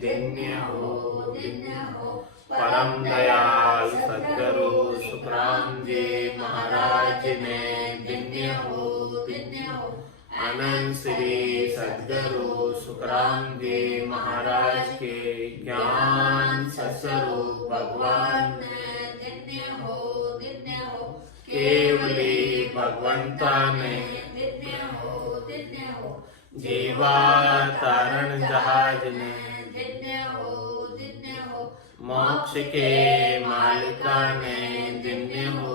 धन्य हो परम दयाल सद्गुरु सुखराम जी महाराज ने धन्य हो अनंत श्री सद्गुरु सुखराम जी महाराज के ज्ञान सत्स्वरूप भगवान ने धन्य हो केवली भगवंता ने धन्य हो जीवा तारण जहाज ने धन्य हो मोक्ष के मालिका ने धन्य हो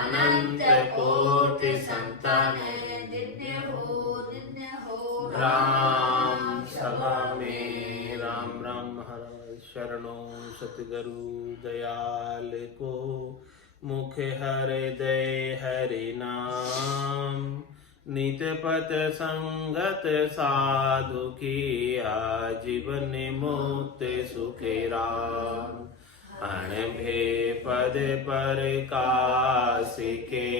अनंत कोटि संतान धन्य हो राम सभा में राम राम महाराज शरणों सतगुरु दयाल को मुख हृदय हरि नाम नित पथ संगत साधु किया जीवन मुक्त सुखे राम अणभे पद पर कासिके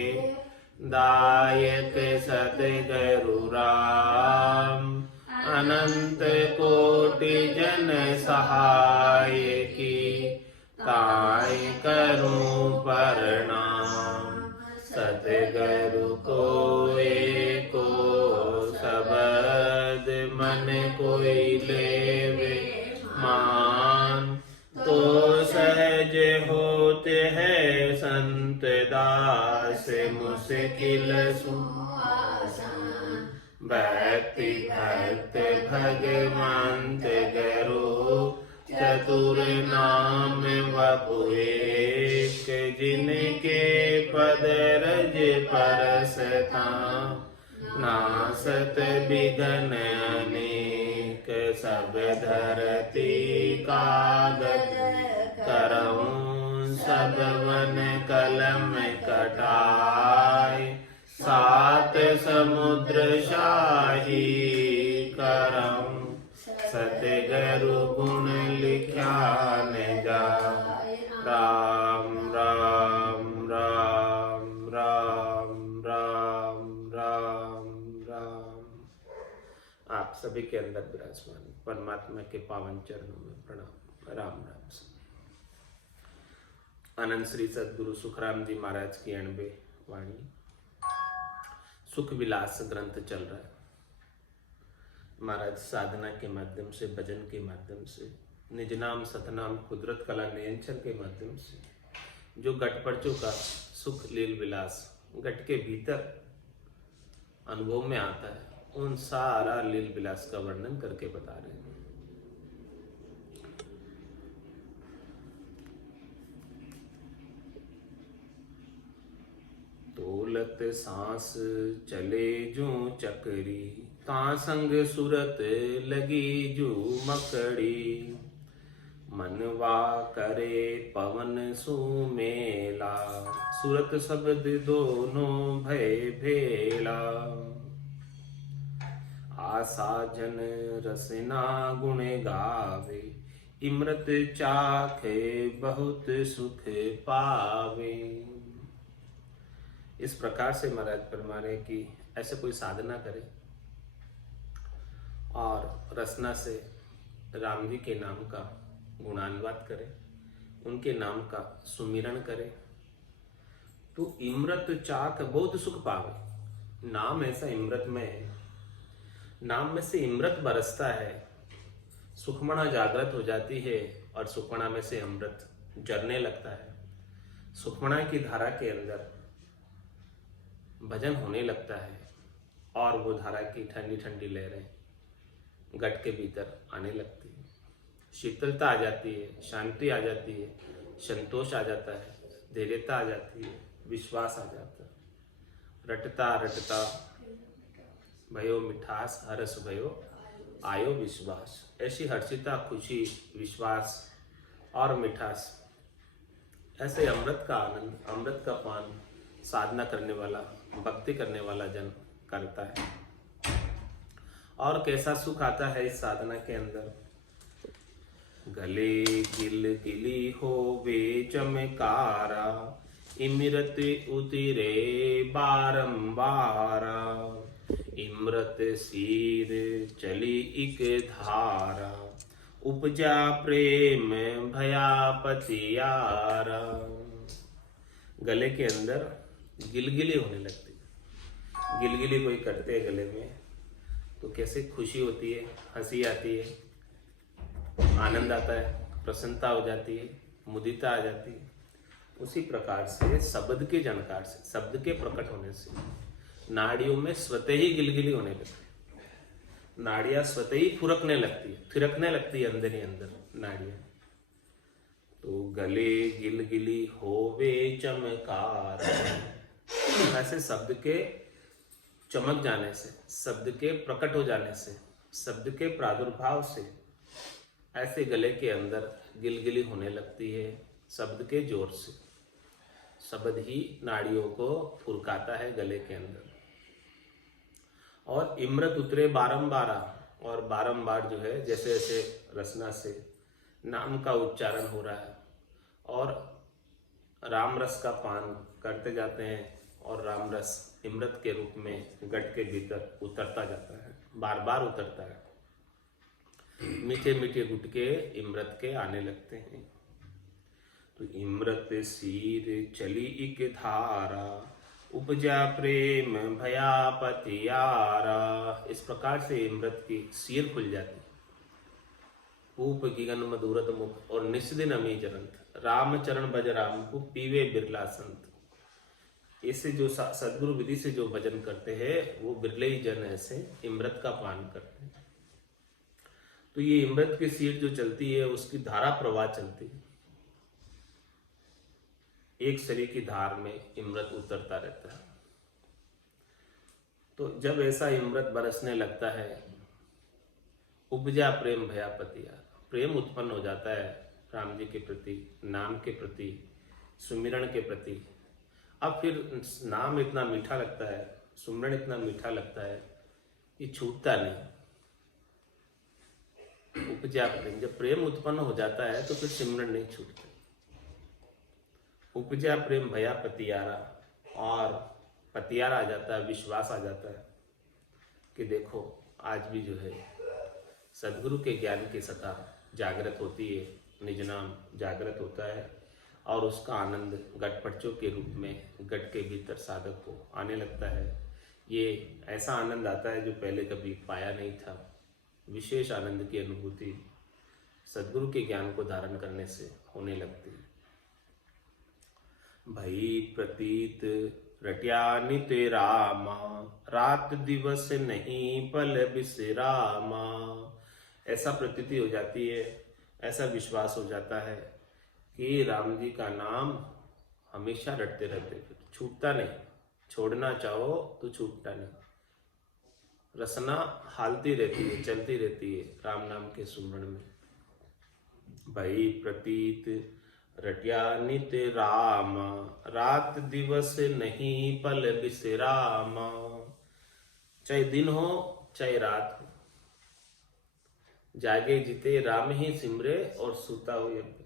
दायक सतगुरु राम अनंत कोटि जन सहाय की काय करूं प्रणाम सतगुरु को एको शब्द मन कोई लेवे मान तो सहज होते हैं संत दास मुश्किल आसान भक्ति भक्त भगवंत गुरु चतुर नाम वपु एक जिनके पद रज परसता नासत बिघन अनेक सब धरती कागज करऊं सब वन कलम कटाए सात समुद्र शाही करऊं सतगुरु गुण लिख्या न जाए राम राम राम राम राम राम राम। आप सभी के अंदर विराजमान परमात्मा के पावन चरणों में प्रणाम राम राम। अनंत श्री सद्गुरु सुखराम जी महाराज की 90 वाणी सुख विलास ग्रंथ चल रहा है। महाराज साधना के माध्यम से भजन के माध्यम से निज नाम सतनाम कुदरत कला नियंत्रण के माध्यम से जो घटपड़चों का सुख लील विलास घट के भीतर अनुभव में आता है उन सारा लील विलास का वर्णन करके बता रहे हैं। दौलत सांस चले जो चकरी ता संग सूरत लगी जो मकड़ी मनवा करे पवन सुमेला सूरत शब्द दोनों भय भेला आशा जन रसना गुण गावे इमृत चाखे बहुत सुख पावे। इस प्रकार से महाराज फरमा रहे कि ऐसे कोई साधना करे और रसना से राम जी के नाम का गुणानुवाद करे उनके नाम का सुमिरन करे तो इमृत चाक बहुत सुख पावे। नाम ऐसा इमृत में है, नाम में से इमृत बरसता है, सुखमणा जागृत हो जाती है और सुखमणा में से अमृत जरने लगता है। सुखमणा की धारा के अंदर भजन होने लगता है और वो धारा की ठंडी ठंडी लहरें घट के भीतर आने लगती है, शीतलता आ जाती है, शांति आ जाती है, संतोष आ जाता है, धैर्यता आ जाती है, विश्वास आ जाता है। रटता रटता भयो मिठास हरस भयो आयो विश्वास। ऐसी हर्षिता खुशी विश्वास और मिठास ऐसे अमृत का आनंद अमृत का पान साधना करने वाला भक्ति करने वाला जन करता है। और कैसा सुख आता है इस साधना के अंदर। गले गिल गिली होवे चमकारा इमरत उतरे बारंबारा इमृत सीर चली इक धारा, उपजा प्रेम भया पतियारा। गले के अंदर गिलगिली होने लगती है। गिलगिली कोई करते हैं गले में तो कैसे खुशी होती है, हंसी आती है, आनंद आता है, प्रसन्नता हो जाती है, मुदिता आ जाती है। उसी प्रकार से शब्द के जानकार से, शब्द के प्रकट होने से नाड़ियों में स्वतः ही गिलगिली होने लगती है। नाड़ियां स्वतः ही फुरकने लगती है, थिरकने लगती है अंदर ही अंदर नाड़ियां। तो गले गिलगिली होवे चमकार, ऐसे शब्द के चमक जाने से, शब्द के प्रकट हो जाने से, शब्द के प्रादुर्भाव से ऐसे गले के अंदर गिलगिली होने लगती है। शब्द के जोर से शब्द ही नाड़ियों को फुरकाता है गले के अंदर। और इमृत उतरे बारंबार, और बारंबार जो है जैसे जैसे रसना से नाम का उच्चारण हो रहा है और राम रस का पान करते जाते हैं, और राम रस इमृत के रूप में गट के भीतर उतरता जाता है, बार बार उतरता है। मीठे मीठे गुटके इमृत के आने लगते हैं। तो इमृत सीर चली इक धारा, उपजा प्रेम भया पतियारा। इस प्रकार से इमृत की सीर खुल जाती। पूप गिगन मधुरत मुख और निस्दिन अमी चरंत, रामचरण भज राम को पीवे बिरला संत। इससे जो सदगुरु विधि से जो भजन करते हैं वो बिरले ही जन ऐसे इमृत का पान करते हैं। तो ये इमृत की सीर जो चलती है उसकी धारा प्रवाह चलती है। एक शरीर की धार में इमृत उतरता रहता है। तो जब ऐसा इमृत बरसने लगता है, उपजा प्रेम भया पतिया, प्रेम उत्पन्न हो जाता है राम जी के प्रति, नाम के प्रति, सुमिरन के प्रति। अब फिर नाम इतना मीठा लगता है, सुमिरन इतना मीठा लगता है कि छूटता नहीं। उपजा प्रेम, जब प्रेम उत्पन्न हो जाता है तो फिर सिमरन नहीं छूटता। उपजा प्रेम भया पतियारा, और पतियारा आ जाता है, विश्वास आ जाता है कि देखो आज भी जो है सदगुरु के ज्ञान की सत्ता जागृत होती है, निज नाम जागृत होता है, और उसका आनंद गटपटचों के रूप में गट के भीतर साधक को आने लगता है। ये ऐसा आनंद आता है जो पहले कभी पाया नहीं था। विशेष आनंद की अनुभूति सदगुरु के ज्ञान को धारण करने से होने लगती है। भई प्रतीत रट्या नित रामा, रात दिवस नहीं पल बिसरामा। ऐसा प्रतीति हो जाती है, ऐसा विश्वास हो जाता है कि राम जी का नाम हमेशा रटते रहते, छूटता नहीं। छोड़ना चाहो तो छूटता नहीं। रसना हालती रहती है, चलती रहती है राम नाम के सुमरण में। भई प्रतीत रट्या नित राम, रात दिवस नहीं पल बिसराम। चाहे दिन हो चाहे रात हो, जागे जिते राम ही सिमरे और सूता हो यज्ञ।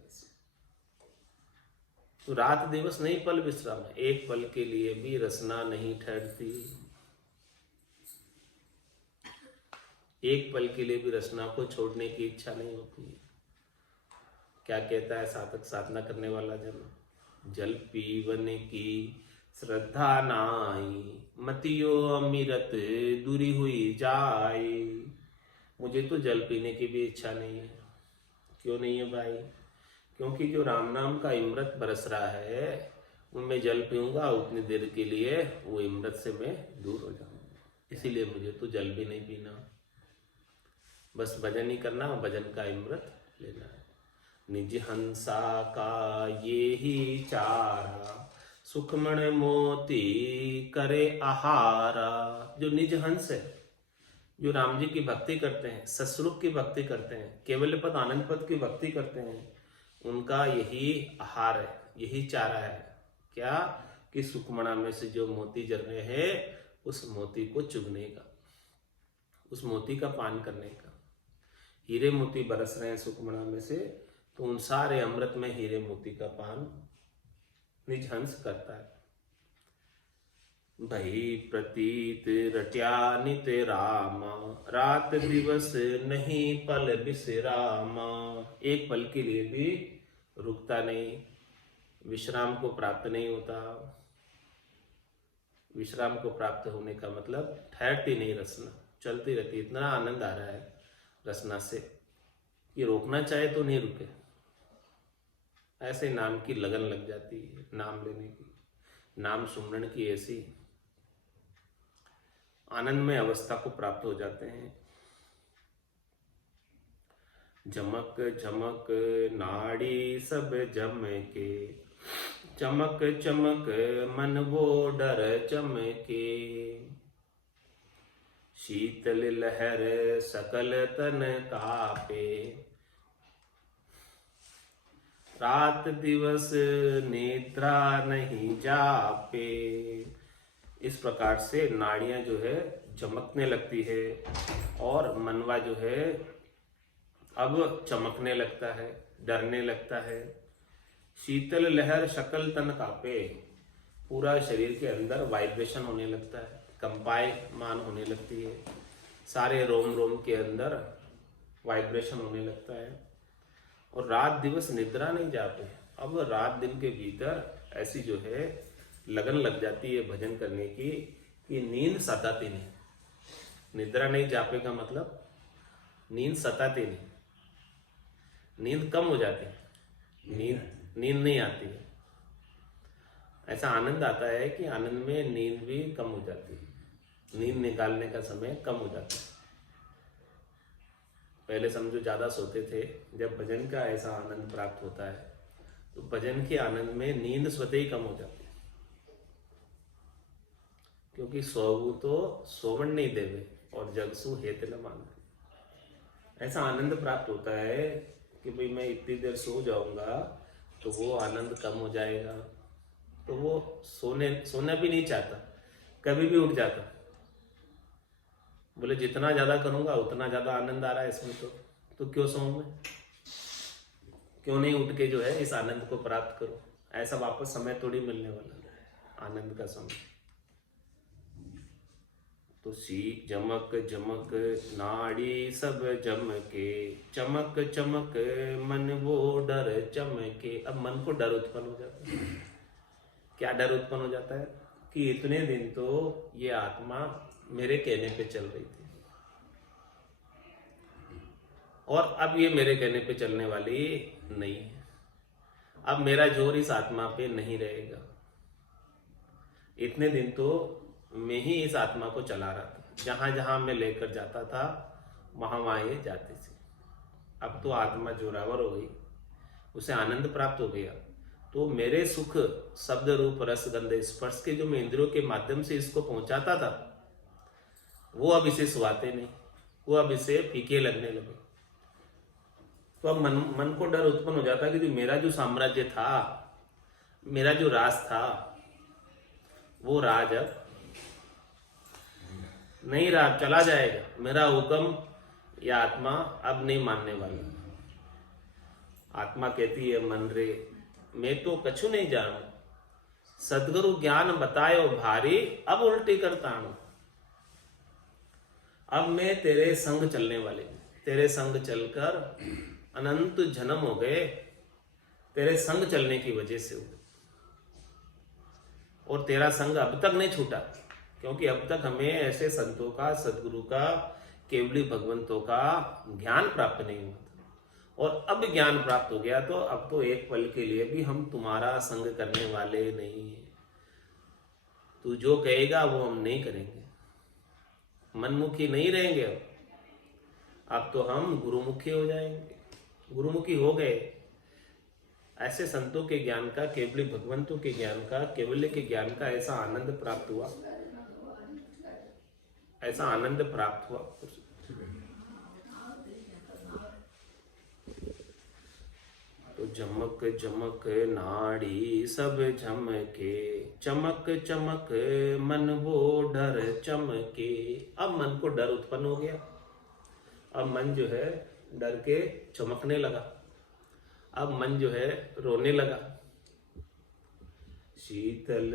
तो रात दिवस नहीं पल विश्राम, एक पल के लिए भी रसना नहीं ठहरती। एक पल के लिए भी रसना को छोड़ने की इच्छा नहीं होती। क्या कहता है साधक, साधना करने वाला जन, जल पीवन की श्रद्धा नाई, मतियो अमिरत दूरी हुई जाए। मुझे तो जल पीने की भी इच्छा नहीं है। क्यों नहीं है भाई? क्योंकि जो राम नाम का इमृत बरस रहा है उनमें जल पीऊंगा उतनी देर के लिए, वो इमृत से मैं दूर हो जाऊंगा। इसीलिए मुझे तो जल भी नहीं पीना, बस भजन ही करना, भजन का इमृत लेना है। निज हंसा का ये ही चारा, सुखमण मोती करे आहारा। जो निज हंस है, जो राम जी की भक्ति करते हैं, ससुरुख की भक्ति करते हैं, केवल पद आनंद पद की भक्ति करते हैं, उनका यही आहार है, यही चारा है। क्या? कि सुखमणा में से जो मोती जल रहे हैं उस मोती को चुगने का, उस मोती का पान करने का। हीरे मोती बरस रहे हैं सुखमणा में से, तो उन सारे अमृत में हीरे मोती का पान निज हंस करता है। भई प्रतीत रट्या नित राम, रात दिवस नहीं पल विश्राम। एक पल के लिए भी रुकता नहीं, विश्राम को प्राप्त नहीं होता। विश्राम को प्राप्त होने का मतलब ठहरती नहीं रचना, चलती रहती। इतना आनंद आ रहा है रचना से कि रोकना चाहे तो नहीं रुके। ऐसे नाम की लगन लग जाती है, नाम लेने की, नाम सुमरण की ऐसी आनंदमय अवस्था को प्राप्त हो जाते हैं। झमक झमक नाड़ी सब जम के, चमक चमक मन वो डर चमके। शीतल लहर सकल तन कापे, रात दिवस निद्रा नहीं जापे। इस प्रकार से नाड़ियां जो है चमकने लगती है और मनवा जो है अब चमकने लगता है, डरने लगता है। शीतल लहर शकल तन कापे, पूरा शरीर के अंदर वाइब्रेशन होने लगता है, कंपायमान होने लगती है। सारे रोम रोम के अंदर वाइब्रेशन होने लगता है। और रात दिवस निद्रा नहीं जाते। अब रात दिन के भीतर ऐसी जो है लगन लग जाती है भजन करने की कि नींद सताती नहीं। निद्रा नहीं जापे का मतलब नींद सताती नहीं, नींद कम हो जाती है, नींद नहीं आती है। ऐसा आनंद आता है कि आनंद में नींद भी कम हो जाती है, नींद निकालने का समय कम हो जाता है। पहले समझो ज्यादा सोते थे, जब भजन का ऐसा आनंद प्राप्त होता है तो भजन के आनंद में नींद स्वतः ही कम हो जाती है, क्योंकि सोवु तो सोवन नहीं देवे और जगसु हेत न मांगे। ऐसा आनंद प्राप्त होता है कि भाई मैं इतनी देर सो जाऊंगा तो वो आनंद कम हो जाएगा, तो वो सोना भी नहीं चाहता, कभी भी उठ जाता। बोले जितना ज्यादा करूंगा उतना ज्यादा आनंद आ रहा है इसमें, तो क्यों सोऊं मैं, क्यों नहीं उठ के जो है इस आनंद को प्राप्त करूं। ऐसा वापस समय थोड़ी मिलने वाला है, आनंद का समय। तो सी जमक जमक नाड़ी सब जम के, चमक चमक मन वो डर चमके। अब मन को डर उत्पन्न हो जाता है। क्या डर उत्पन्न हो जाता है कि इतने दिन तो ये आत्मा मेरे कहने पे चल रही थी और अब ये मेरे कहने पे चलने वाली नहीं है। अब मेरा जोर इस आत्मा पे नहीं रहेगा। इतने दिन तो मैं ही इस आत्मा को चला रहा था, जहां जहां मैं लेकर जाता था वहां वहां ये जाती थी। अब तो आत्मा जोरावर हो गई, उसे आनंद प्राप्त हो गया। तो मेरे सुख शब्द रूप रस गंध स्पर्श के जो मैं इंद्रियों के माध्यम से इसको पहुंचाता था, वो अब इसे सुहाते नहीं, वो अब इसे फीके लगने लगे। तो अब मन को डर उत्पन्न हो जाता कि जो मेरा जो साम्राज्य था, मेरा जो राज था, वो राज अब नहीं रहा, चला जाएगा। मेरा हुक्म या आत्मा अब नहीं मानने वाली। आत्मा कहती है मन रे मैं तो कछु नहीं जानू, सदगुरु ज्ञान बतायो भारी, अब उल्टी करता हूं। अब मैं तेरे संग चलने वाले, तेरे संग चलकर अनंत जन्म हो गए, तेरे संग चलने की वजह से हुए। और तेरा संग अब तक नहीं छूटा, क्योंकि अब तक हमें ऐसे संतों का, सदगुरु का, केवली भगवंतों का ज्ञान प्राप्त नहीं हुआ था। और अब ज्ञान प्राप्त हो गया तो अब तो एक पल के लिए भी हम तुम्हारा संग करने वाले नहीं है। तू जो कहेगा वो हम नहीं करेंगे, मनमुखी नहीं रहेंगे। अब तो हम गुरुमुखी हो जाएंगे, गुरुमुखी हो गए। ऐसे संतों के ज्ञान का, केवली भगवंतों के ज्ञान का, केवल्य के ज्ञान का ऐसा आनंद प्राप्त हुआ, ऐसा आनंद प्राप्त हुआ। तो झमक झमक नाड़ी सब झमके, चमक चमक मन वो डर चमके। अब मन को डर उत्पन्न हो गया, अब मन जो है डर के चमकने लगा, अब मन जो है रोने लगा। शीतल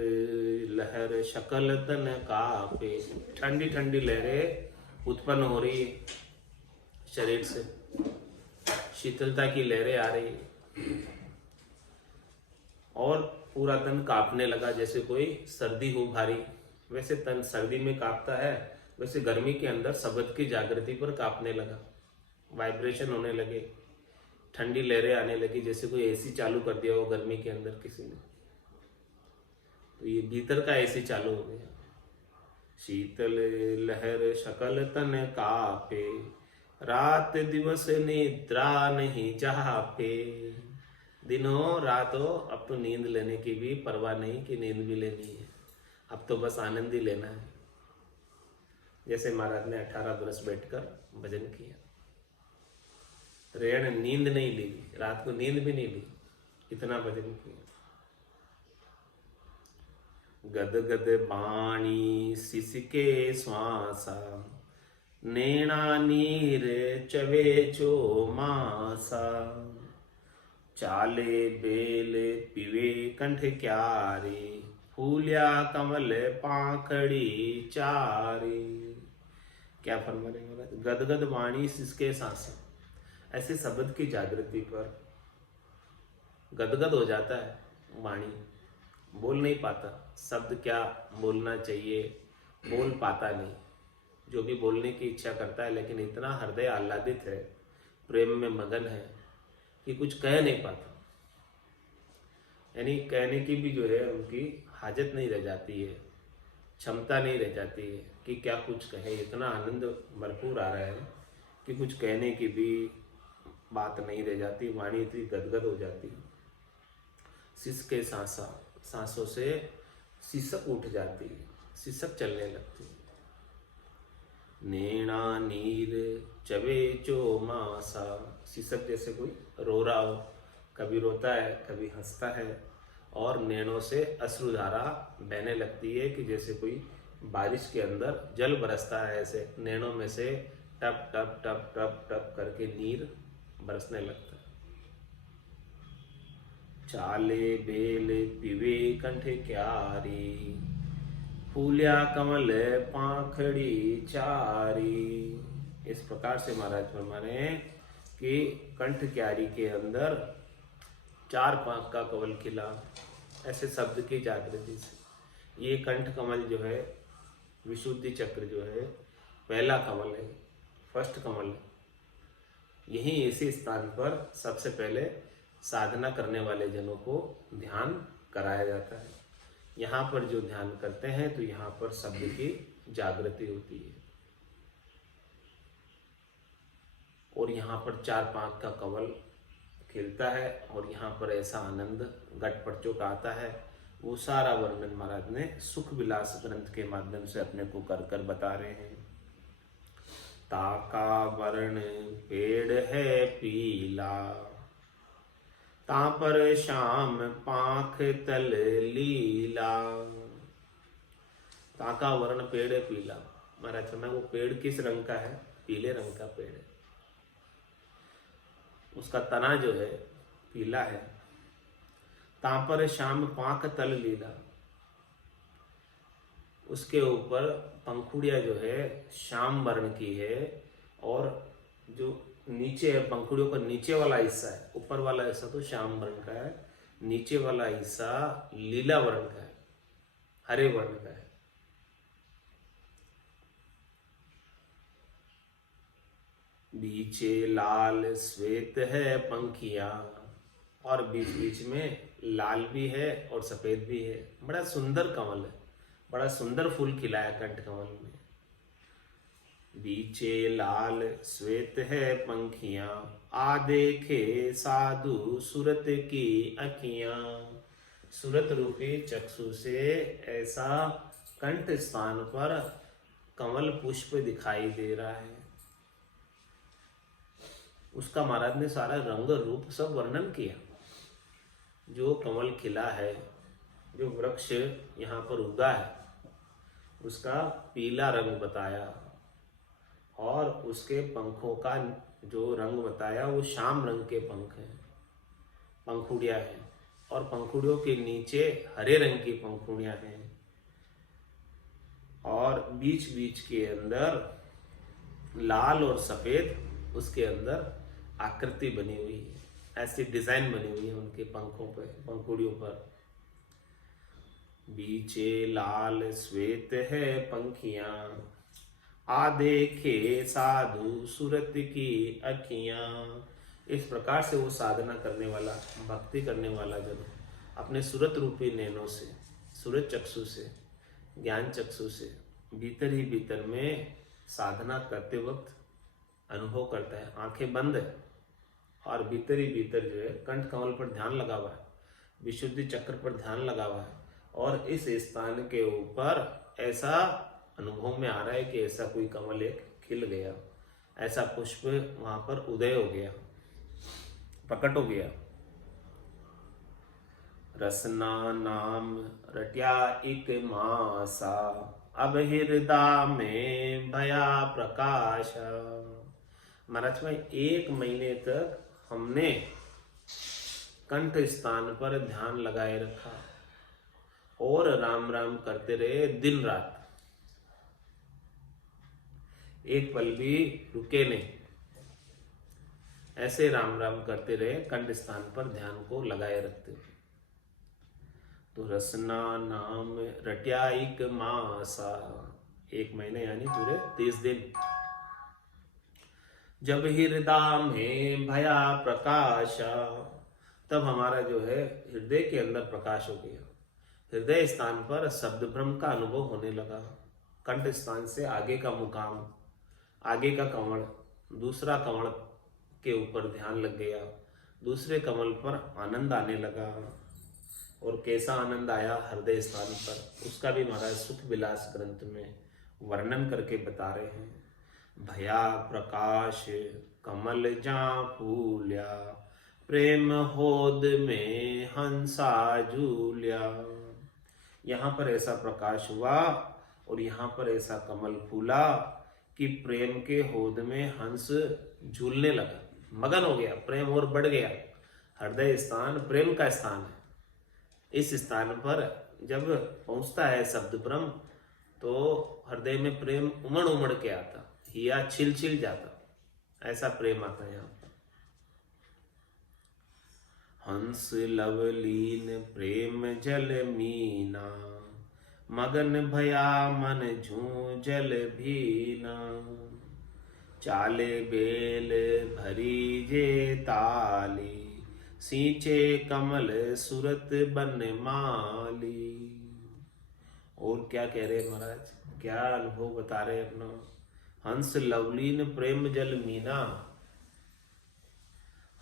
लहर शकल तन कापे, ठंडी ठंडी लहरें उत्पन्न हो रही है शरीर से, शीतलता की लहरें आ रही है और पूरा तन कांपने लगा, जैसे कोई सर्दी हो भारी। वैसे तन सर्दी में कांपता है, वैसे गर्मी के अंदर शब्द की जागृति पर कांपने लगा, वाइब्रेशन होने लगे, ठंडी लहरें आने लगी, जैसे कोई एसी चालू कर दिया हो गर्मी के अंदर किसी ने, तो ये भीतर का एसी चालू हो गया। शीतल लहर शकल तन कापे, रात दिवस निद्रा नहीं जापे। दिनों रातों अब तो नींद लेने की भी परवाह नहीं कि नींद भी लेनी है, अब तो बस आनंद ही लेना है। जैसे महाराज ने 18 बरस बैठकर भजन किया, रेण नींद नहीं ली, रात को नींद भी नहीं ली, इतना भजन किया। गद गद बाणी सिसके श्वासा, नैना नीर चवे चो मासा। चाले बेल पिवे कंठ क्यारे, फूलिया कमल पाखड़ी चारे। क्या फरमा रहे महाराज? गदगद वाणी सिसके सांसा, ऐसे शब्द की जागृति पर गदगद हो जाता है वाणी, बोल नहीं पाता, शब्द क्या बोलना चाहिए बोल पाता नहीं, जो भी बोलने की इच्छा करता है, लेकिन इतना हृदय आह्लादित है, प्रेम में मगन है कि कुछ कह नहीं पाता। यानी कहने की भी जो है उनकी हाजत नहीं रह जाती है, क्षमता नहीं रह जाती है कि क्या कुछ कहे। इतना आनंद भरपूर आ रहा है कि कुछ कहने की भी बात नहीं रह जाती, वाणी इतनी गदगद हो जाती। सिसके सांसा, सांसों से सिसक उठ जाती है, सिसक चलने लगती है। नैना नीर चवे चो मासा, सिसक जैसे कोई रो रहा हो, कभी रोता है कभी हंसता है, और नैनों से अश्रुधारा बहने लगती है कि जैसे कोई बारिश के अंदर जल बरसता है, ऐसे नैनों में से टप टप टप टप टप करके नीर बरसने लगता है। चाले बेल पिवे कंठ क्यारी, फूलिया कमल पाखड़ी चारी। इस प्रकार से महाराज फरमा रहे हैं कि कंठ क्यारी के अंदर 4 पांख का कमल खिला, ऐसे शब्द की जागृति से। ये कंठ कमल जो है, विशुद्धि चक्र जो है, पहला कमल है, फर्स्ट कमल है। यही इसी स्थान पर सबसे पहले साधना करने वाले जनों को ध्यान कराया जाता है। यहाँ पर जो ध्यान करते हैं तो यहाँ पर शब्द की जागृति होती है, और यहाँ पर 4 पांख का कमल खिलता है, और यहाँ पर ऐसा आनंद गटपड़चों का आता है। वो सारा वर्णन महाराज ने सुख विलास ग्रंथ के माध्यम से अपने को कर कर बता रहे हैं। ताका वर्ण पेड़ है पीला, ता पर शाम पांख तल लीला। ताका वर्ण पेड़ है पीला, महाराज फरमाया वो पेड़ किस रंग का है? पीले रंग का पेड़ है, उसका तना जो है पीला है। ता पर शाम पांख तल लीला, उसके ऊपर पंखुड़िया जो है श्याम वर्ण की है, और जो नीचे है पंखुड़ियों का नीचे वाला हिस्सा है, ऊपर वाला हिस्सा तो श्याम वर्ण का है, नीचे वाला हिस्सा लीला वर्ण का है, हरे वर्ण का है। बीचे लाल श्वेत है पंखिया, और बीच बीच में लाल भी है और सफेद भी है। बड़ा सुंदर कमल है, बड़ा सुंदर फूल खिला है कंठ कमल में। बीचे लाल श्वेत है पंखियां, आ देखे साधु सूरत की अखियां। सूरत रूपी चक्षु से ऐसा कंठ स्थान पर कमल पुष्प दिखाई दे रहा है। उसका महाराज ने सारा रंग रूप सब वर्णन किया। जो कमल खिला है, जो वृक्ष यहाँ पर उगा है, उसका पीला रंग बताया, और उसके पंखों का जो रंग बताया वो श्याम रंग के पंख हैं, पंखुड़िया है, और पंखुड़ियों के नीचे हरे रंग की पंखुड़ियां हैं और बीच बीच के अंदर लाल और सफेद उसके अंदर आकृति बनी हुई है, ऐसी डिजाइन बनी हुई है उनके पंखों पर, पंखुड़ियों पर। बीचे लाल श्वेत है पंखियां, आ देखे साधु सूरत की अखियां। इस प्रकार से वो साधना करने वाला, भक्ति करने वाला जब अपने सूरत रूपी नैनों से, सूरत चक्षु से, ज्ञान चक्षु से भीतर ही भीतर में साधना करते वक्त अनुभव करता है, आंखें बंद है और भीतर ही भीतर जो है कंठ कमल पर ध्यान लगा हुआ है, विशुद्धि चक्र पर ध्यान लगा हुआ है और इस स्थान के ऊपर ऐसा अनुभव में आ रहा है कि ऐसा कोई कमल एक खिल गया, ऐसा पुष्प वहां पर उदय हो गया, प्रकट हो गया। रसना नाम रट्या एक मासा, अब हृदय में भया प्रकाश। महाराज भाई 1 महीने तक हमने कंठ स्थान पर ध्यान लगाए रखा और राम राम करते रहे दिन रात, एक पल भी रुके नहीं, ऐसे राम राम करते रहे कंठ स्थान पर ध्यान को लगाए रखते हुए। तो रसना नाम रट्याइक मासा, 1 महीने यानी पूरे 30 दिन। जब हृदय में भया प्रकाश, तब हमारा जो है हृदय के अंदर प्रकाश हो गया, हृदय स्थान पर शब्द ब्रह्म का अनुभव होने लगा। कंठ स्थान से आगे का मुकाम, आगे का कमल, दूसरा कमल के ऊपर ध्यान लग गया, दूसरे कमल पर आनंद आने लगा। और कैसा आनंद आया हृदय स्थान पर, उसका भी महाराज सुख विलास ग्रंथ में वर्णन करके बता रहे हैं। भया प्रकाश कमल जा फूल्या, प्रेम होद में हंसा झूल्या। यहाँ पर ऐसा प्रकाश हुआ और यहाँ पर ऐसा कमल फूला कि प्रेम के होद में हंस झूलने लगा, मगन हो गया, प्रेम और बढ़ गया। हृदय स्थान प्रेम का स्थान है। इस स्थान पर जब पहुंचता है शब्द ब्रह्म तो हृदय में प्रेम उमड़ उमड़ के आता, हिया छिल छिल जाता, ऐसा प्रेम आता है यहाँ पर। हंस लवलीन प्रेम जल मीना, मगन भया मन झूंझल भीना। चाले बेल भरी जे ताली, सींचे कमल सूरत बन माली। और क्या कह रहे महाराज, क्या अनुभव बता रहे अपना। हंस लवलीन प्रेम जल मीना,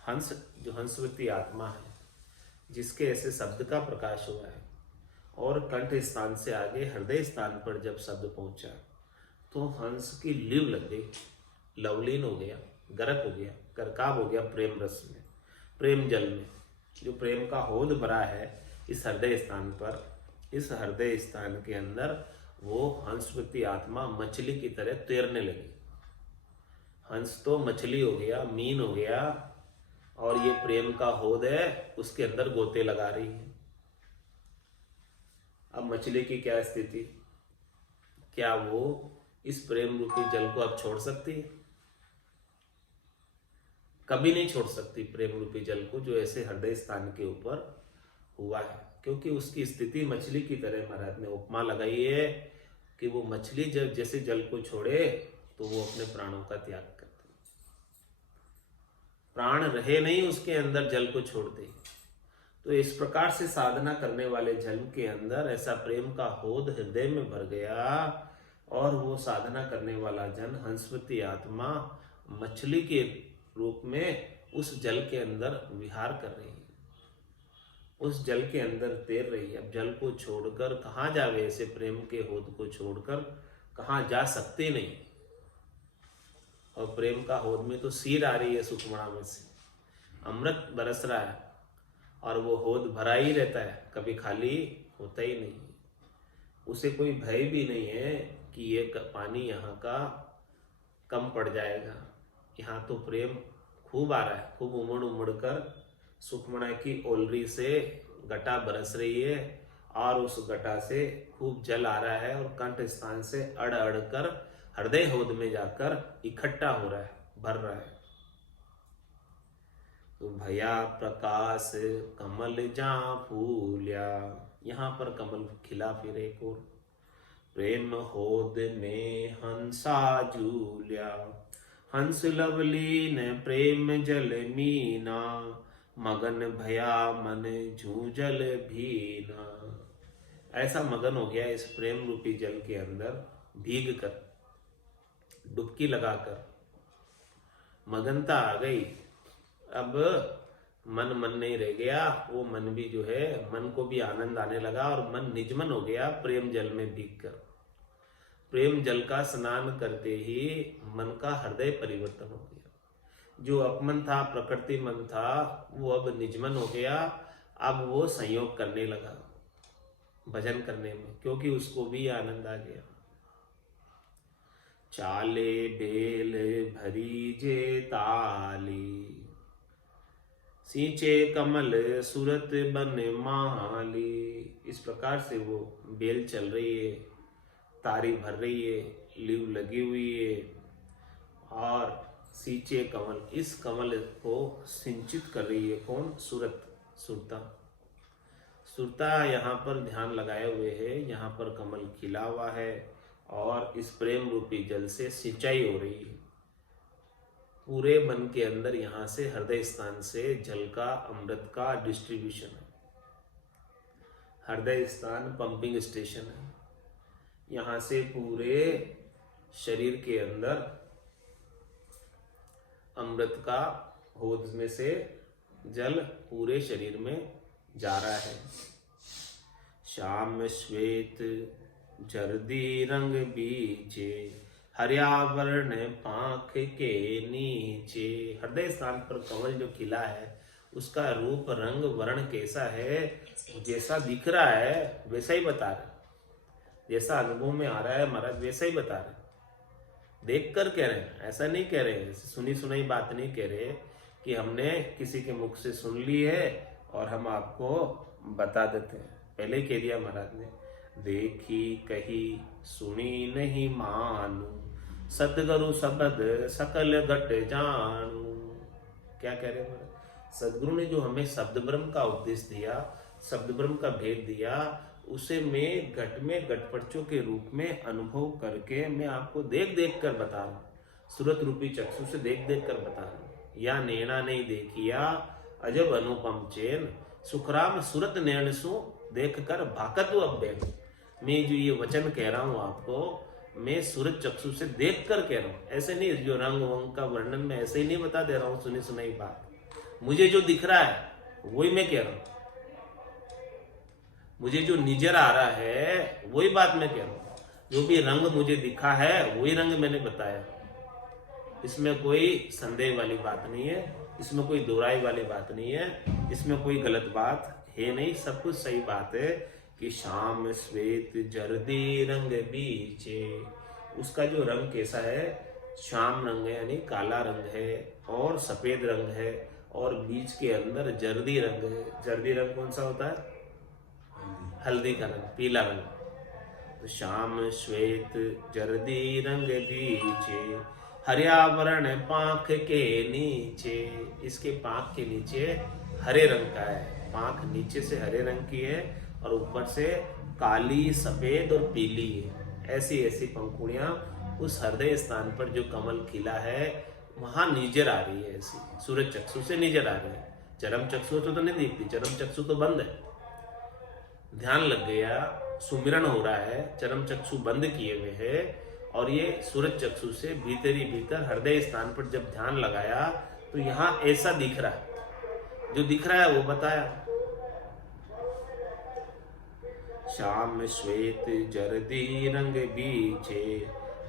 हंस जो हंसवती आत्मा है जिसके ऐसे शब्द का प्रकाश हुआ है और कंठ स्थान से आगे हृदय स्थान पर जब शब्द पहुंचा तो हंस की लीव लग गई, लवलीन हो गया, गरक हो गया, करकाब हो गया प्रेम रस में, प्रेम जल में। जो प्रेम का होद भरा है इस हृदय स्थान पर, इस हृदय स्थान के अंदर वो हंसवती आत्मा मछली की तरह तैरने लगी। हंस तो मछली हो गया, मीन हो गया और ये प्रेम का होद है उसके अंदर गोते लगा रही है। अब मछली की क्या स्थिति, क्या वो इस प्रेम रूपी जल को अब छोड़ सकती है? कभी नहीं छोड़ सकती प्रेम रूपी जल को जो ऐसे हृदय स्थान के ऊपर हुआ है, क्योंकि उसकी स्थिति मछली की तरह महाराज ने उपमा लगाई है कि वो मछली जब जैसे जल को छोड़े तो वो अपने प्राणों का त्याग करते, प्राण रहे नहीं उसके अंदर जल को छोड़ दे। तो इस प्रकार से साधना करने वाले जन के अंदर ऐसा प्रेम का होद हृदय में भर गया और वो साधना करने वाला जन हंसवती आत्मा मछली के रूप में उस जल के अंदर विहार कर रही है, उस जल के अंदर तैर रही है। अब जल को छोड़कर कहाँ जावे, ऐसे प्रेम के होद को छोड़कर कहाँ जा सकते नहीं। और प्रेम का होद में तो सीर आ रही है सुखमणा में से, अमृत बरस रहा है और वो होद भरा ही रहता है, कभी खाली होता ही नहीं। उसे कोई भय भी नहीं है कि ये पानी यहाँ का कम पड़ जाएगा। यहाँ तो प्रेम खूब आ रहा है, खूब उमड़ उमड़ कर सुखमणा की ओलरी से घटा बरस रही है और उस घटा से खूब जल आ रहा है और कंठ स्थान से अड़ अड़ कर हृदय होद में जाकर इकट्ठा हो रहा है, भर रहा है। तो भया प्रकाश कमल जा फूल्या, यहाँ पर कमल खिला फिर एक और। प्रेम होद में हंसा झूल्या, हंस लवलीन प्रेम जल मीना, मगन भया मन झूझल भीना। ऐसा मगन हो गया इस प्रेम रूपी जल के अंदर, भीग कर, डुबकी लगाकर मगनता आ गई। अब मन नहीं रह गया, वो मन भी जो है, मन को भी आनंद आने लगा और मन निजमन हो गया प्रेम जल में भीग कर। प्रेम जल का स्नान करते ही मन का हृदय परिवर्तन हो गया। जो अपमन था, प्रकृति मन था, वो अब निजमन हो गया। अब वो संयोग करने लगा भजन करने में, क्योंकि उसको भी आनंद आ गया। चाले बेल भरी जे ताली, सींचे कमल सूरत बन माली। इस प्रकार से वो बेल चल रही है, तारी भर रही है, लीव लगी हुई है और सींचे कमल, इस कमल को सिंचित कर रही है। कौन? सूरत, सुरता। सुरता यहाँ पर ध्यान लगाए हुए है, यहाँ पर कमल खिला हुआ है और इस प्रेम रूपी जल से सिंचाई हो रही है। पूरे मन के अंदर यहाँ से हृदय स्थान से जल का, अमृत का डिस्ट्रीब्यूशन है। हृदय स्थान पंपिंग स्टेशन है। यहाँ से पूरे शरीर के अंदर अमृत का होद में से जल पूरे शरीर में जा रहा है। श्याम श्वेत जर्दी रंग बीचे, हर्यावरण पांख के नीचे। हृदय स्थान पर कमल जो खिला है उसका रूप, रंग, वर्ण कैसा है? जैसा दिख रहा है वैसा ही बता रहे, जैसा अनुभव में आ रहा है महाराज वैसा ही बता रहे। देख कर कह रहे हैं, ऐसा नहीं कह रहे, सुनी सुनाई बात नहीं कह रहे कि हमने किसी के मुख से सुन ली है और हम आपको बता देते हैं। पहले ही कह दिया महाराज ने, देखी कही सुनी नहीं मानू, सदगुरु शब्द सकल घट जानू। क्या कह रहे हैं महाराज? सदगुरु ने जो हमें शब्द ब्रह्म का उपदेश दिया, शब्द ब्रह्म का भेद दिया, उसे मैं घट में घटपटचों के रूप में अनुभव करके मैं आपको देख देख कर बता रहा हूँ। सूरत रूपी चक्षु से देख देख कर बता रहा हूँ। या नैना नहीं देखिया अजब अनुपम चैन, सुखराम सूरत नैन सु देख कर भाकत अभ्यन। मैं जो ये वचन कह रहा हूँ आपको, मैं सूरत चक्षु से देख कर कह रहा हूँ। ऐसे नहीं जो रंग वंग का वर्णन में ऐसे ही नहीं बता दे रहा हूँ सुनी सुनाई बात। मुझे जो दिख रहा है वही मैं कह रहा हूँ, मुझे जो नजर आ रहा है वही बात मैं कह रहा हूँ। जो भी रंग मुझे दिखा है वही रंग मैंने बताया। इसमें कोई संदेह वाली बात नहीं है, इसमें कोई दोहराई वाली बात नहीं है, इसमें कोई गलत बात है नहीं। सब कुछ सही बात है कि श्याम श्वेत जर्दी रंग बीचे, उसका जो रंग कैसा है? श्याम रंग है, यानी काला रंग है और सफेद रंग है और बीच के अंदर जर्दी रंग है। जर्दी रंग कौन सा होता है? हल्दी का रंग, पीला रंग। तो श्याम श्वेत जर्दी रंग बीचे, हर्यावरण पांख के नीचे। इसके पांख के नीचे हरे रंग का है, पांख नीचे से हरे रंग की है और ऊपर से काली, सफेद और पीली है। ऐसी ऐसी पंखुड़ियां उस हृदय स्थान पर जो कमल खिला है वहां नीजर आ रही है। ऐसी सूरज चक्षु से नीजर आ रही है। चरम चक्षु तो नहीं दिखती, चरम चक्षु तो बंद है। ध्यान लग गया, सुमिरन हो रहा है, चरम चक्षु बंद किए हुए है और ये सूरज चक्षु से भीतर ही भीतर हृदय स्थान पर जब ध्यान लगाया तो यहाँ ऐसा दिख रहा है। जो दिख रहा है वो बताया। श्याम श्वेत जर्दी रंग बीचे,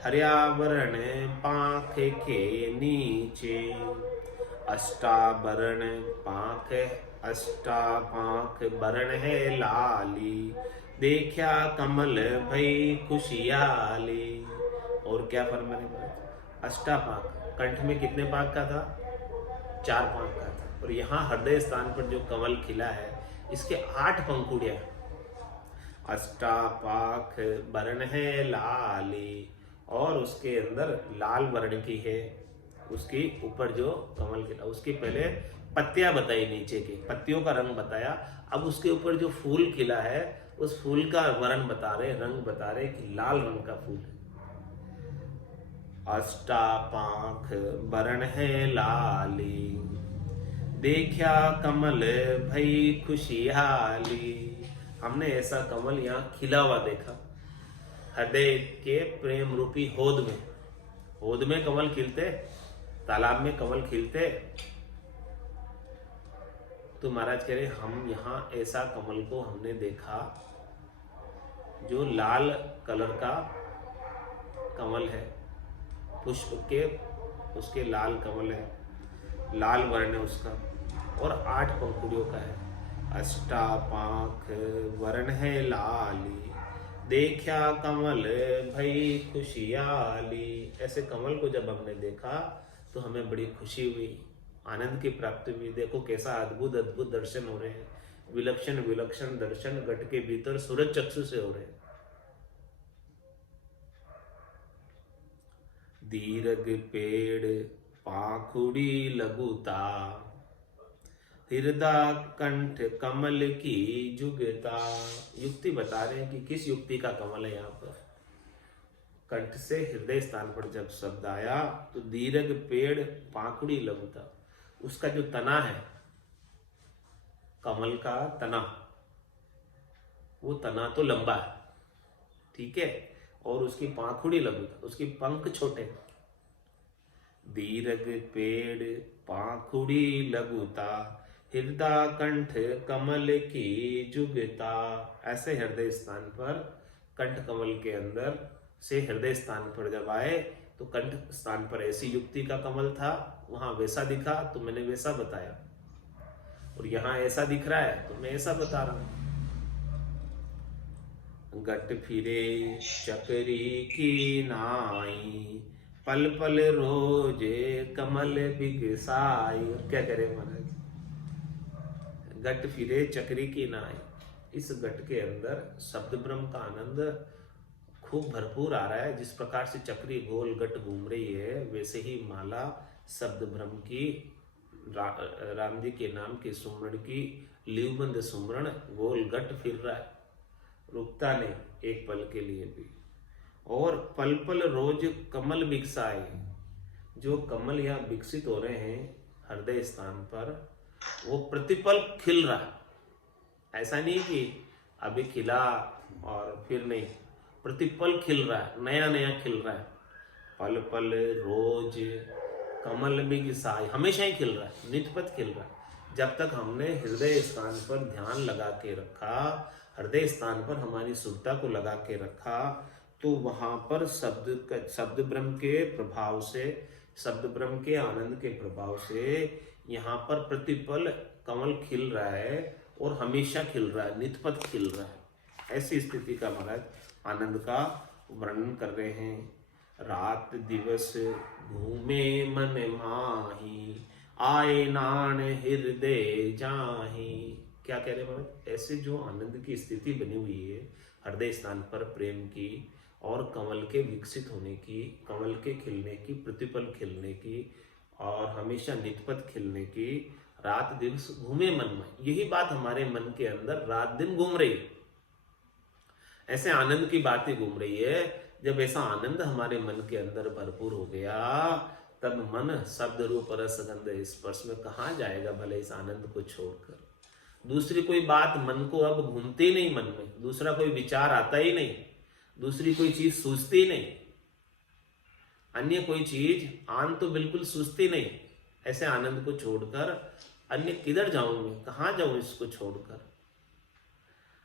हर्यावरण पांख के नीचे। अष्टावरण पांख, अष्टा पांख वर्ण है लाली, देखा कमल भई खुशियाली। और क्या फरमाने? अष्टा पांख, कंठ में कितने पांख का था? 4 पांख का था। और यहाँ हृदय स्थान पर जो कमल खिला है इसके 8 पंखुड़ियां, अष्टापाख वर्ण है लाली, और उसके अंदर लाल वर्ण की है। उसके ऊपर जो कमल खिला, उसके पहले पत्तियां बताई, नीचे की पत्तियों का रंग बताया। अब उसके ऊपर जो फूल खिला है उस फूल का वर्ण बता रहे, रंग बता रहे कि लाल रंग का फूल है। अष्टापाख वर्ण है लाली, देखा कमल भई खुशियाली। हमने ऐसा कमल यहाँ खिला हुआ देखा हृदय के प्रेम रूपी होद में। होद में कमल खिलते, तालाब में कमल खिलते। तो महाराज कह रहे हम यहाँ ऐसा कमल को हमने देखा जो लाल कलर का कमल है, पुष्प के उसके लाल कमल है, लाल वर्ण है उसका, और 8 पंखुड़ियों का है। अष्टापाख वर्ण है लाली, देखा कमल भई खुशियाली। ऐसे कमल को जब हमने देखा तो हमें बड़ी खुशी हुई, आनंद की प्राप्ति हुई। देखो कैसा अद्भुत अद्भुत दर्शन हो रहे हैं, विलक्षण विलक्षण दर्शन घट के भीतर सूरज चक्षु से हो रहे हैं। दीर्घ पेड़ पाखुड़ी लघुता, हृदय कंठ कमल की जुगता। युक्ति बता रहे हैं कि किस युक्ति का कमल है यहाँ पर। कंठ से हृदय स्थान पर जब शब्द आया तो दीर्घ पेड़ पाखुड़ी लघुता, उसका जो तना है, कमल का तना, वो तना तो लंबा है, ठीक है, और उसकी पाखुड़ी लघुता, उसकी पंख छोटे। दीर्घ पेड़ पाखुड़ी लघुता, हृदय कंठ कमल की जुगता। ऐसे हृदय स्थान पर, कंठ कमल के अंदर से हृदय स्थान पर जब आए तो कंठ स्थान पर ऐसी युक्ति का कमल था, वहां वैसा दिखा तो मैंने वैसा बताया, और यहाँ ऐसा दिख रहा है तो मैं ऐसा बता रहा हूं। गट फिरे चकरी की नाई, पल पल रोज कमल बिगसाई। क्या करे महाराज, गट फिरे चक्री की नाई, इस गट के अंदर शब्द ब्रह्म का आनंद खूब भरपूर आ रहा है। जिस प्रकार से चक्री गोल गट घूम रही है, वैसे ही माला शब्द ब्रह्म की, राम जी के नाम के सुमरण की लीवबंद सुमरण गोल गट फिर रहा है, रुकता नहीं एक पल के लिए भी। और पल पल रोज कमल विकसाए, जो कमल यहाँ विकसित हो रहे हैं हृदय स्थान पर, वो प्रतिपल खिल रहा है। ऐसा नहीं कि अभी खिला और फिर नहीं, प्रतिपल खिल रहा है, नया नया खिल रहा है। पल पल रोज कमल विकसाए, हमेशा ही खिल रहा है, नित्यपत खिल रहा है। जब तक हमने हृदय स्थान पर ध्यान लगा के रखा, हृदय स्थान पर हमारी शुद्धता को लगा के रखा, तो वहां पर शब्द ब्रह्म के प्रभाव से, शब्द ब्रह्म के आनंद के प्रभाव से यहाँ पर प्रतिपल कमल खिल रहा है, और हमेशा खिल रहा है, नित्यपत खिल रहा है। ऐसी स्थिति का महाराज आनंद का वर्णन कर रहे हैं। रात दिवस घूमे मन माही, आए नान हृदय जाही। क्या कह रहे महाराज, ऐसे जो आनंद की स्थिति बनी हुई है हृदय स्थान पर, प्रेम की और कमल के विकसित होने की, कमल के खिलने की, प्रतिपल खिलने की, और हमेशा नित्यपत खिलने की, रात दिवस घूमे मन में, यही बात हमारे मन के अंदर रात दिन घूम रही है। ऐसे आनंद की बातें घूम रही है। जब ऐसा आनंद हमारे मन के अंदर भरपूर हो गया, तब मन शब्द रूप रस गंध स्पर्श में कहाँ जाएगा भले इस आनंद को छोड़कर। दूसरी कोई बात मन को अब घूमती नहीं, मन में दूसरा कोई विचार आता ही नहीं, दूसरी कोई चीज सूझती नहीं, अन्य कोई चीज आन तो बिल्कुल सूझती नहीं। ऐसे आनंद को छोड़कर अन्य किधर जाऊं मैं, कहाँ जाऊं इसको छोड़कर।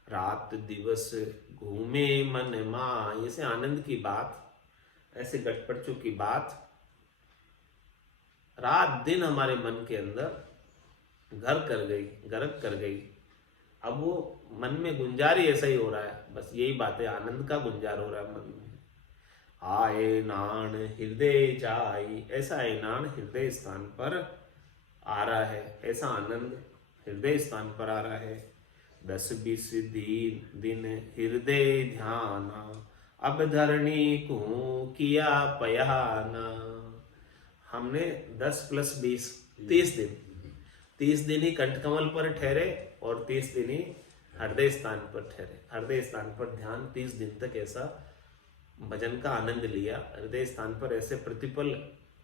रात दिवस घूमे मन माँ, ऐसे आनंद की बात, ऐसे गटपटचू की बात रात दिन हमारे मन के अंदर घर कर गई, गर्क कर गई। अब वो मन में गुंजार ही ऐसा ही हो रहा है, बस यही बात है, आनंद का गुंजार हो रहा है मन में। आए नान हृदय जाई, ऐसा ऐनान हृदय स्थान पर आ रहा है, ऐसा आनंद हृदय स्थान पर आ रहा है। 10-20 दिन हृदय ध्यान, अब धरणी को किया पयाना। हमने 10 + 20 30 दिन, 30 दिन ही कंठकमल पर ठहरे और 30 दिन ही हृदय स्थान पर ठहरे। हृदय स्थान पर ध्यान 30 दिन तक ऐसा भजन का आनंद लिया। हृदय स्थान पर ऐसे प्रतिपल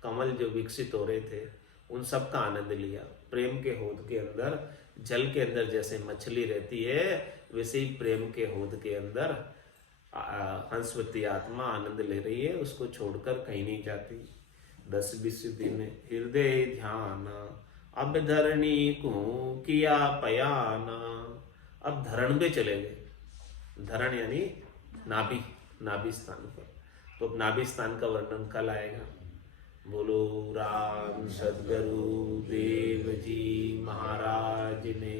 कमल जो विकसित हो रहे थे उन सब का आनंद लिया। प्रेम के होद के अंदर, जल के अंदर जैसे मछली रहती है वैसे ही प्रेम के होद के अंदर हंसवती आत्मा आनंद ले रही है, उसको छोड़कर कहीं नहीं जाती। 10-20 दिन हृदय ध्यान, अब धरणी को किया पयाना। अब धरण पे चले गए। धरण यानी नाभि, नाभि स्थान पर। तो अब नाभि स्थान का वर्णन कल आएगा। बोलो राम सद्गुरु देव जी महाराज ने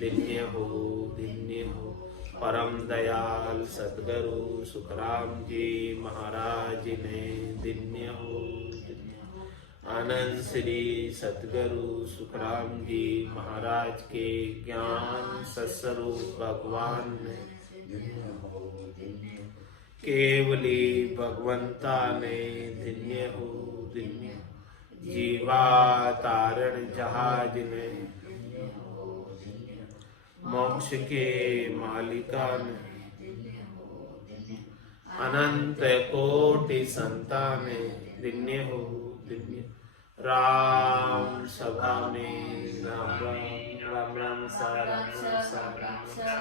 धन्य हो, धन्य हो। परम दयाल सद्गुरु सुखराम जी महाराज ने धन्य हो, धन्य हो। आनंद श्री सद्गुरु सुखराम जी महाराज के ज्ञान सत्स्वरूप भगवान ने केवली भगवंता ने धन्य हो, धन्य। जीवा तारण जहाज ने, मोक्ष के मालिका ने, अनंत कोटि संताने धन्य हो, धन्य। राम सभा में राम राम राम राम सा राम सा राम सा।